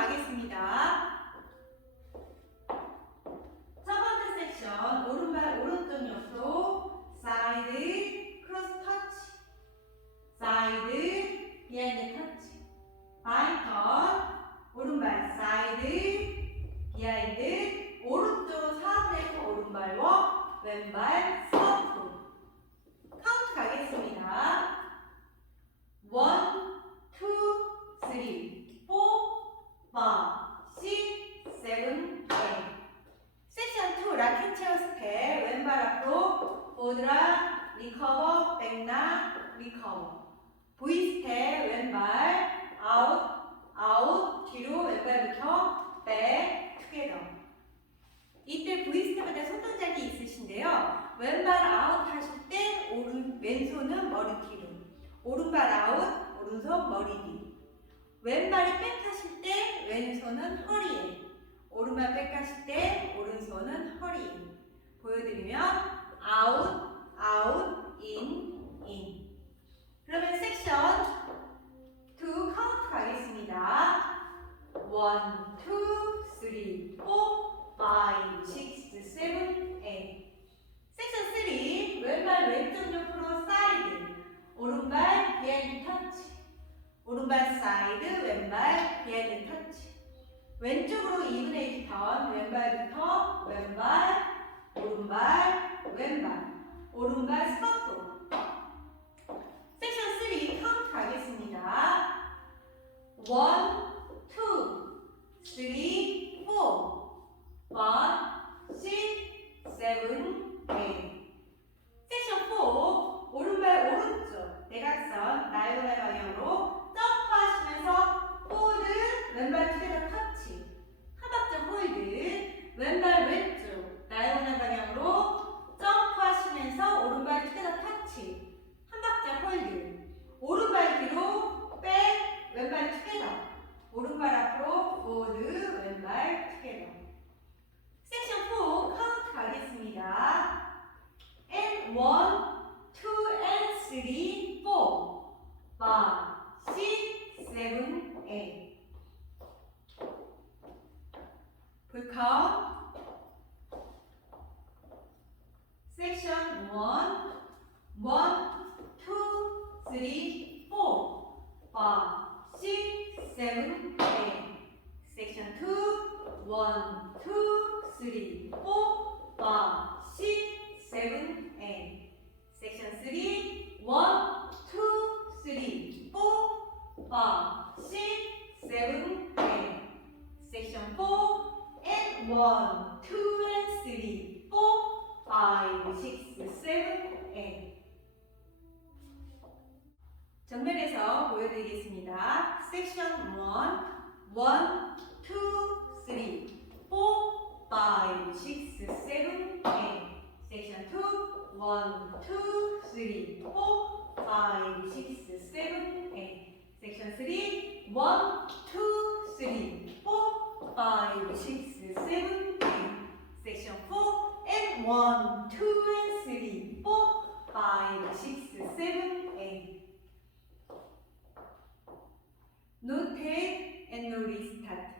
10대 설명 가겠습니다. 첫 번째 섹션 오른발 오른쪽 옆으로 사이드 크로스 터치 사이드 비하인드 터치 바인턴 오른발 사이드 비하인드 오른쪽 사슬에서 오른발과 왼발 스머프 카운트 가겠습니다. 원, 투, 쓰리, 포, 파, 식, 세븐, 에잇. 섹션 2 라켓 체어 스텝 왼발 앞으로 보드라 리커버 백나 리커버. V 스텝 왼발 아웃 아웃 뒤로 왼발 비켜 백 투게더. 이때 V 스텝 할때 손동작이 있으신데요. 왼발 아웃 하실 때 오른 왼손은 머리 뒤로. 오른발 아웃 오른손 머리 뒤. 왼발이 백 하실 때 왼손은 허리에. 오른발 백 하실 때 오른손은 허리에. 보여드리면 아웃 1, 2, 3, 4, 5, 6, 7, 8. 섹션 3 왼발 왼쪽 옆으로 사이드. 오른발 비하인드 터치. 오른발 사이드 왼발 비하인드 터치. 왼쪽으로 2분의 1 턴, 왼발부터 왼발, 오른발, 왼발, 오른발 스커프. 섹션 3 카운트 가겠습니다. 1, 2, 3, 4, 5, 6, 7, 8. 섹션 4 오른발 오른쪽 대각선 나이로발 방향으로 점프하시면서 포드 왼발 투게더 터치 한 박자 홀드 왼발 왼쪽 나이로발 방향으로 점프하시면서 오른발 투게더 터치 한 박자 홀드 오른발 뒤로 백 왼발 투게더 오른발 앞으로 포드 왼발 투게더 섹션 4 카운트 가겠습니다 and 1 2 and 3 4 5 6 7 8 불카운트 섹션 1 1 2 3 4 5 6 7 8 섹션 2 1 2 3 4 5 6 7 8 섹션 3 1 2 3 4 5 6 7 8 섹션 4 and 1 2 and 3 4 5 6 7 8 정면에서 보여드리겠습니다. 섹션 1 1 2 3 4 5 6 7 8 섹션 2 One, two, three, four, five, six, seven, eight. Section four and one, two and three, four, five, six, seven, eight. No tail and no restart.